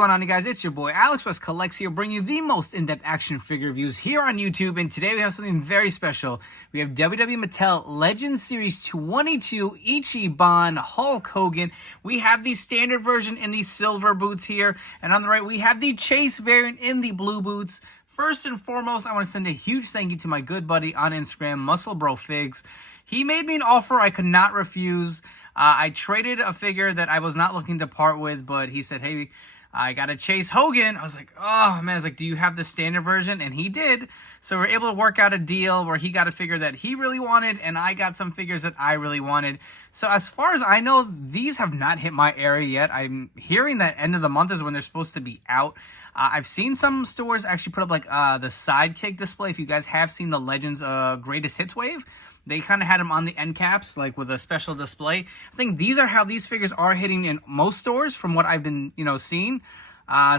going on, you guys? It's your boy Alex West Collects here, bringing you the most in-depth action figure reviews here on YouTube. And today we have something very special. We have WWE Mattel Legends Series 22 Ichiban Hulk Hogan. We have the standard version in the silver boots here, and on the right we have the Chase variant in the blue boots. First and foremost, I want to send a huge thank you to my good buddy on Instagram, Muscle Bro Figs. He made me an offer I could not refuse. I traded a figure that I was not looking to part with, but he said, hey, I got to Chase Hogan. I was like, oh, man. I was like, do you have the standard version? And he did. So we were able to work out a deal where he got a figure that he really wanted, and I got some figures that I really wanted. So as far as I know, these have not hit my area yet. I'm hearing that end of the month is when they're supposed to be out. I've seen some stores actually put up like the sidekick display. If you guys have seen the Legends Greatest Hits Wave, they kind of had them on the end caps, like with a special display. I think these are how these figures are hitting in most stores from what I've been, seeing.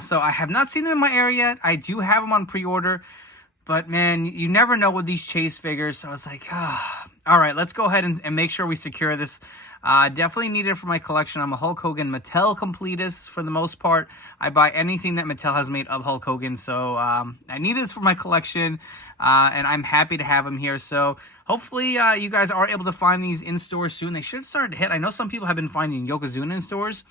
So I have not seen them in my area yet. I do have them on pre-order. But, man, you never know with these Chase figures. So I was like, all right, let's go ahead and make sure we secure this. Definitely need it for my collection. I'm a Hulk Hogan Mattel completist for the most part. I buy anything that Mattel has made of Hulk Hogan. So I need this for my collection, and I'm happy to have them here. So hopefully you guys are able to find these in stores soon. They should start to hit. I know some people have been finding Yokozuna in stores.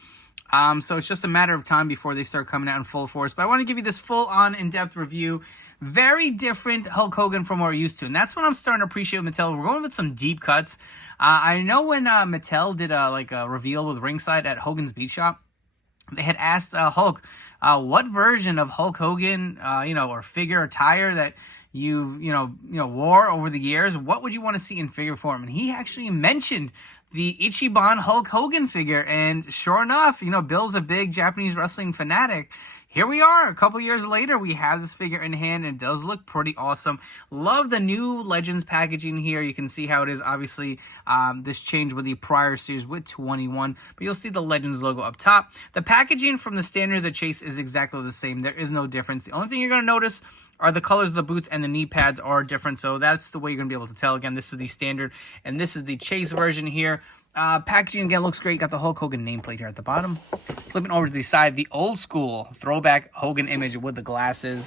So it's just a matter of time before they start coming out in full force. But I want to give you this full-on, in-depth review. Very different Hulk Hogan from what we're used to. And that's what I'm starting to appreciate with Mattel. We're going with some deep cuts. I know when Mattel did a reveal with Ringside at Hogan's Beat Shop, they had asked Hulk, what version of Hulk Hogan, or figure or tire that you wore over the years, what would you want to see in figure form? And he actually mentioned the Ichiban Hulk Hogan figure. And sure enough, Bill's a big Japanese wrestling fanatic. Here we are, a couple years later, we have this figure in hand, and it does look pretty awesome. Love the new Legends packaging here. You can see how it is, obviously, this changed with the prior series with 21, but you'll see the Legends logo up top. The packaging from the standard to the Chase is exactly the same. There is no difference. The only thing you're going to notice are the colors of the boots, and the knee pads are different, so that's the way you're going to be able to tell. Again, this is the standard, and this is the Chase version here. Packaging, again, looks great. Got the Hulk Hogan nameplate here at the bottom. Flipping over to the side, the old school throwback Hogan image with the glasses.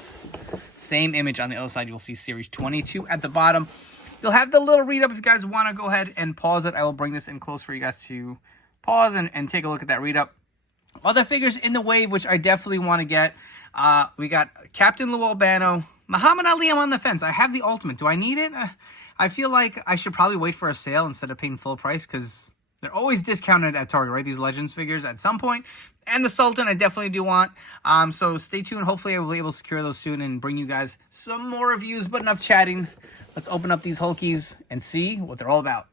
Same image on the other side. You'll see Series 22 at the bottom. You'll have the little read-up if you guys want to go ahead and pause it. I will bring this in close for you guys to pause and take a look at that read-up. Other figures in the wave, which I definitely want to get. We got Captain Lou Albano. Muhammad Ali, I'm on the fence. I have the Ultimate. Do I need it? I feel like I should probably wait for a sale instead of paying full price, because they're always discounted at Target, right? These Legends figures at some point. And the Sultan I definitely do want. So stay tuned. Hopefully I will be able to secure those soon and bring you guys some more reviews. But enough chatting. Let's open up these Hulkies and see what they're all about.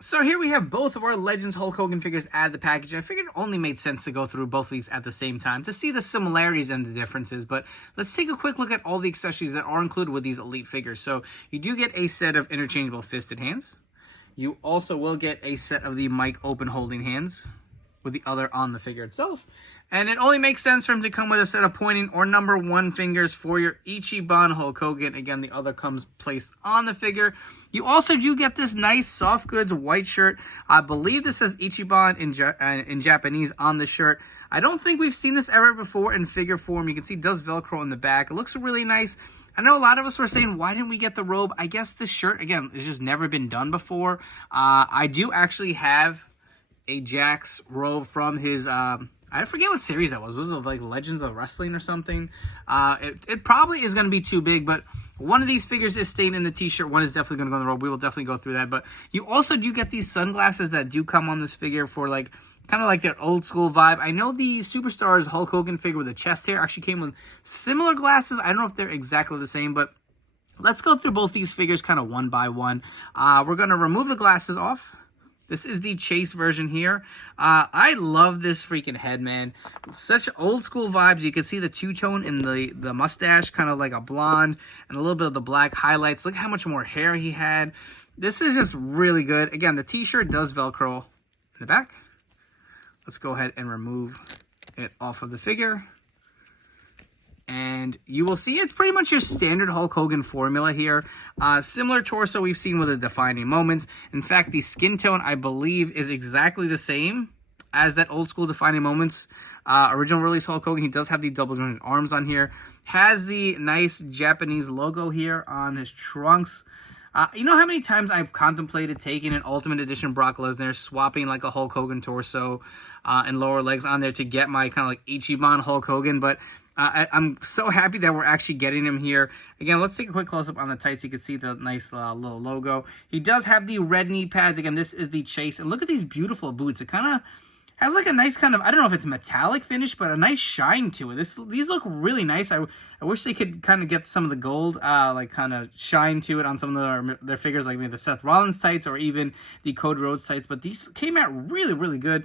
So here we have both of our Legends Hulk Hogan figures out of the package. I figured it only made sense to go through both of these at the same time to see the similarities and the differences. But let's take a quick look at all the accessories that are included with these Elite figures. So you do get a set of interchangeable fisted hands. You also will get a set of the mic open holding hands with the other on the figure itself. And it only makes sense for him to come with a set of pointing or number 1 fingers for your Ichiban Hulk Hogan. Again, the other comes placed on the figure. You also do get this nice soft goods white shirt. I believe this says Ichiban in Japanese on the shirt. I don't think we've seen this ever before in figure form. You can see it does Velcro in the back. It looks really nice. I know a lot of us were saying, why didn't we get the robe? I guess this shirt, again, has just never been done before. I do actually have a Jax robe from his, I forget what series that was. Was it like Legends of Wrestling or something? It probably is going to be too big, but one of these figures is staying in the t-shirt. One is definitely going to go in the robe. We will definitely go through that. But you also do get these sunglasses that do come on this figure for like, kind of like that old school vibe. I know the Superstars Hulk Hogan figure with the chest hair actually came with similar glasses. I don't know if they're exactly the same, but let's go through both these figures kind of one by one. We're going to remove the glasses off. This is the Chase version here. I love this freaking head, man. Such old school vibes. You can see the two-tone in the mustache, kind of like a blonde, and a little bit of the black highlights. Look how much more hair he had. This is just really good. Again, the t-shirt does Velcro in the back. Let's go ahead and remove it off of the figure. And you will see it's pretty much your standard Hulk Hogan formula here. Similar torso we've seen with the defining moments. In fact, the skin tone, I believe, is exactly the same as that old school defining moments. Original release Hulk Hogan. He does have the double jointed arms on here. Has the nice Japanese logo here on his trunks. You know how many times I've contemplated taking an Ultimate Edition Brock Lesnar, swapping like a Hulk Hogan torso and lower legs on there to get my kind of like Ichiban Hulk Hogan, but I'm so happy that we're actually getting him here. Again, let's take a quick close-up on the tights. You can see the nice little logo. He does have the red knee pads. Again, this is the Chase. And look at these beautiful boots. It kind of has like a nice kind of, I don't know if it's metallic finish, but a nice shine to it. These look really nice. I wish they could kind of get some of the gold, like kind of shine to it on some of their figures, like maybe the Seth Rollins tights or even the Cody Rhodes tights. But these came out really, really good.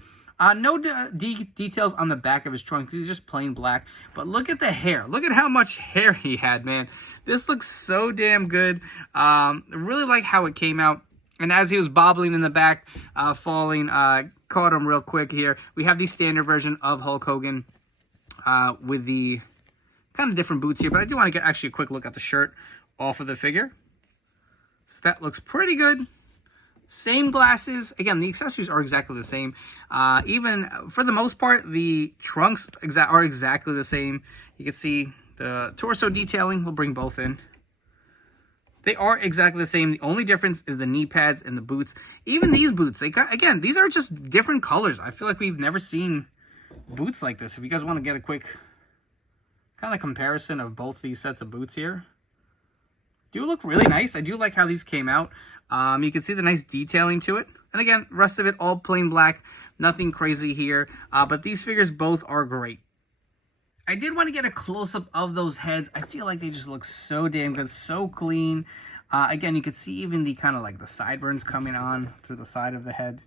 No details on the back of his trunk. He's just plain black. But look at the hair. Look at how much hair he had, man. This looks so damn good. I really like how it came out. And as he was bobbling in the back, falling, caught him real quick here. We have the standard version of Hulk Hogan with the kind of different boots here. But I do want to get actually a quick look at the shirt off of the figure. So that looks pretty good. Same glasses. Again, the accessories are exactly the same. Even for the most part, the trunks are exactly the same. You can see the torso detailing. We'll bring both in. They are exactly the same. The only difference is the knee pads and the boots. Even these boots, again, these are just different colors. I feel like we've never seen boots like this. If you guys want to get a quick kind of comparison of both these sets of boots here, do look really nice. I do like how these came out. You can see the nice detailing to it. And again, rest of it all plain black. Nothing crazy here. But these figures both are great. I did want to get a close-up of those heads. I feel like they just look so damn good, so clean. Again, you can see even the kind of like the sideburns coming on through the side of the head.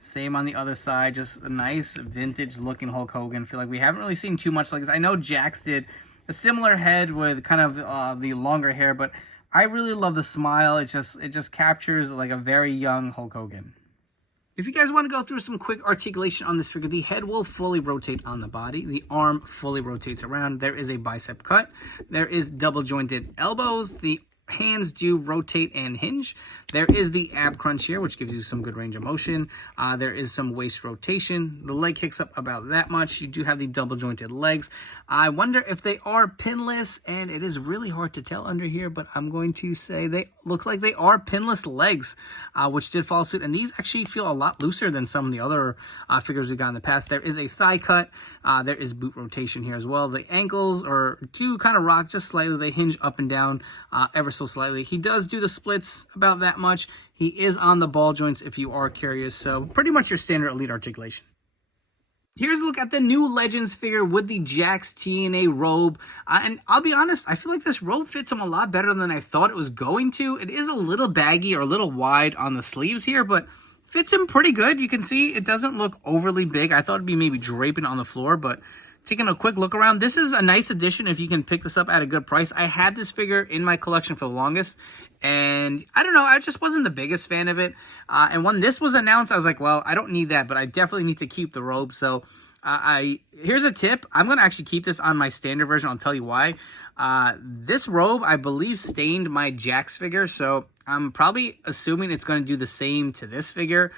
Same on the other side, just a nice vintage-looking Hulk Hogan. I feel like we haven't really seen too much like this. I know Jax did a similar head with kind of the longer hair, but I really love the smile. It just captures like a very young Hulk Hogan. If you guys want to go through some quick articulation on this figure, the head will fully rotate on the body. The arm fully rotates around. There is a bicep cut. There is double jointed elbows. The hands do rotate and hinge. There is the ab crunch here, which gives you some good range of motion. There is some waist rotation. The leg kicks up about that much. You do have the double jointed legs. I wonder if they are pinless, and it is really hard to tell under here, but I'm going to say they look like they are pinless legs, which did follow suit. And these actually feel a lot looser than some of the other figures we've got in the past. There is a thigh cut. There is boot rotation here as well. The ankles do kind of rock just slightly. They hinge up and down ever so slightly. He does do the splits about that much. He is on the ball joints if you are curious. So pretty much your standard elite articulation. Here's a look at the new Legends figure with the Jax TNA robe. And I'll be honest, I feel like this robe fits him a lot better than I thought it was going to. It is a little baggy or a little wide on the sleeves here, but fits him pretty good. You can see it doesn't look overly big. I thought it'd be maybe draping on the floor, but taking a quick look around, this is a nice addition if you can pick this up at a good price. I had this figure in my collection for the longest, and I don't know, I just wasn't the biggest fan of it. And when this was announced, I was like, well, I don't need that, but I definitely need to keep the robe. So here's a tip. I'm going to actually keep this on my standard version. I'll tell you why. This robe, I believe, stained my Jax figure, so I'm probably assuming it's going to do the same to this figure.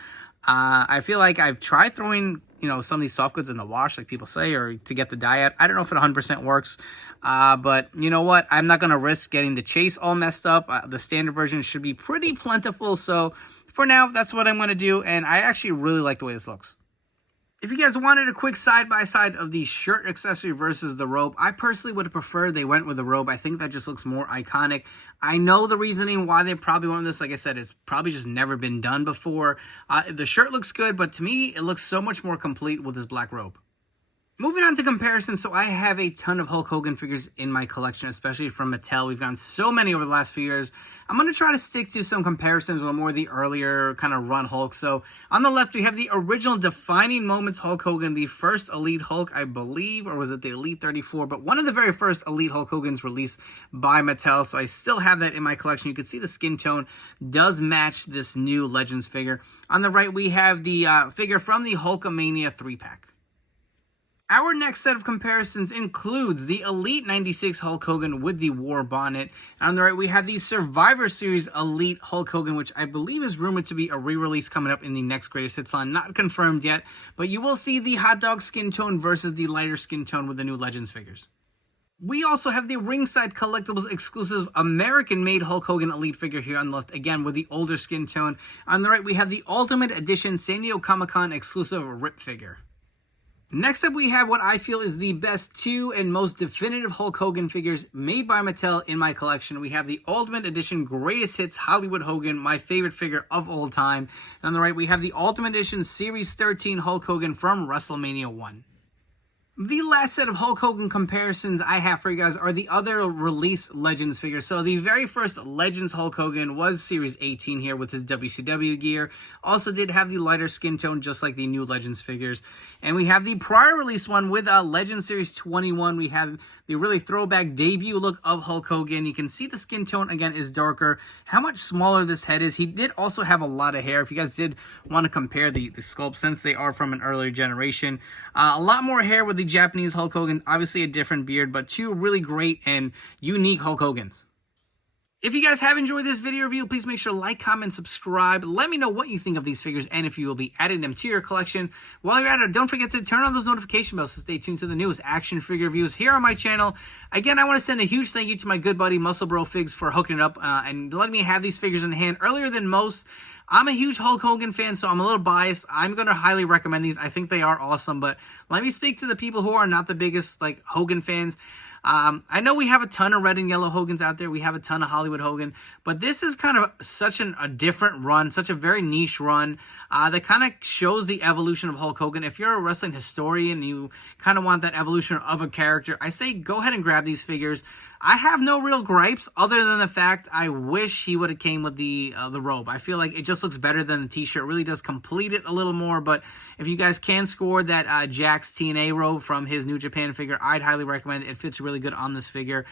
I feel like I've tried throwing, some of these soft goods in the wash, like people say, or to get the dye out. I don't know if it 100% works, but you know what? I'm not going to risk getting the chase all messed up. The standard version should be pretty plentiful, so for now, that's what I'm going to do, and I actually really like the way this looks. If you guys wanted a quick side-by-side of the shirt accessory versus the robe, I personally would have preferred they went with the robe. I think that just looks more iconic. I know the reasoning why they probably went with this. Like I said, it's probably just never been done before. The shirt looks good, but to me, it looks so much more complete with this black robe. Moving on to comparison, so I have a ton of Hulk Hogan figures in my collection, especially from Mattel. We've gotten so many over the last few years. I'm going to try to stick to some comparisons with more of the earlier kind of run Hulk. So on the left, we have the original Defining Moments Hulk Hogan, the first Elite Hulk, I believe, or was it the Elite 34? But one of the very first Elite Hulk Hogans released by Mattel. So I still have that in my collection. You can see the skin tone does match this new Legends figure. On the right, we have the figure from the Hulkamania 3-pack. Our next set of comparisons includes the Elite 96 Hulk Hogan with the War Bonnet. On the right, we have the Survivor Series Elite Hulk Hogan, which I believe is rumored to be a re-release coming up in the next Greatest Hits line. Not confirmed yet, but you will see the hot dog skin tone versus the lighter skin tone with the new Legends figures. We also have the Ringside Collectibles exclusive American-made Hulk Hogan Elite figure here on the left, again with the older skin tone. On the right, we have the Ultimate Edition San Diego Comic-Con exclusive Rip figure. Next up, we have what I feel is the best two and most definitive Hulk Hogan figures made by Mattel in my collection. We have the Ultimate Edition Greatest Hits Hollywood Hogan, my favorite figure of all time. And on the right, we have the Ultimate Edition Series 13 Hulk Hogan from WrestleMania 1. The last set of Hulk Hogan comparisons I have for you guys are the other release Legends figures. So the very first Legends Hulk Hogan was Series 18 here with his WCW gear. Also did have the lighter skin tone just like the new Legends figures. And we have the prior release one with Legends Series 21. We have the really throwback debut look of Hulk Hogan. You can see the skin tone again is darker. How much smaller this head is. He did also have a lot of hair. If you guys did want to compare the sculpt since they are from an earlier generation. A lot more hair with the Japanese Hulk Hogan, obviously a different beard, but two really great and unique Hulk Hogans. If you guys have enjoyed this video review, please make sure to like, comment, subscribe. Let me know what you think of these figures and if you will be adding them to your collection. While you're at it, don't forget to turn on those notification bells to stay tuned to the newest action figure reviews here on my channel. Again, I want to send a huge thank you to my good buddy Muscle Bro Figs for hooking it up and letting me have these figures in hand earlier than most. I'm a huge Hulk Hogan fan, so I'm a little biased. I'm going to highly recommend these. I think they are awesome, but let me speak to the people who are not the biggest Hogan fans. I know we have a ton of red and yellow Hogans out there. We have a ton of Hollywood Hogan, but this is kind of such a different run, such a very niche run that kind of shows the evolution of Hulk Hogan. If you're a wrestling historian and you kind of want that evolution of a character, I say go ahead and grab these figures. I have no real gripes other than the fact I wish he would have came with the robe. I feel like it just looks better than the t-shirt. It really does complete it a little more, but if you guys can score that Jax TNA robe from his New Japan figure, I'd highly recommend it. It fits really good on this figure.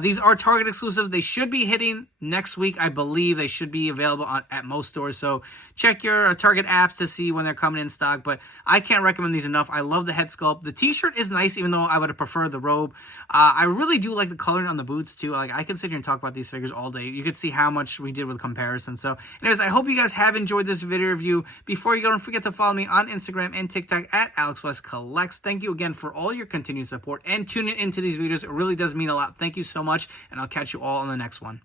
These are Target exclusives. They should be hitting next week, I believe. They should be available at most stores, so check your Target apps to see when they're coming in stock, but I can't recommend these enough. I love the head sculpt. The t-shirt is nice, even though I would have preferred the robe. I really do like the coloring on the boots too. I could sit here and talk about these figures all day. You could see how much we did with comparison. So anyways, I hope you guys have enjoyed this video review. Before you go, don't forget to follow me on Instagram and TikTok at AlexWestCollects. Thank you again for all your continued support and tuning into these videos. It really does mean a lot. Thank you so much, and I'll catch you all on the next one.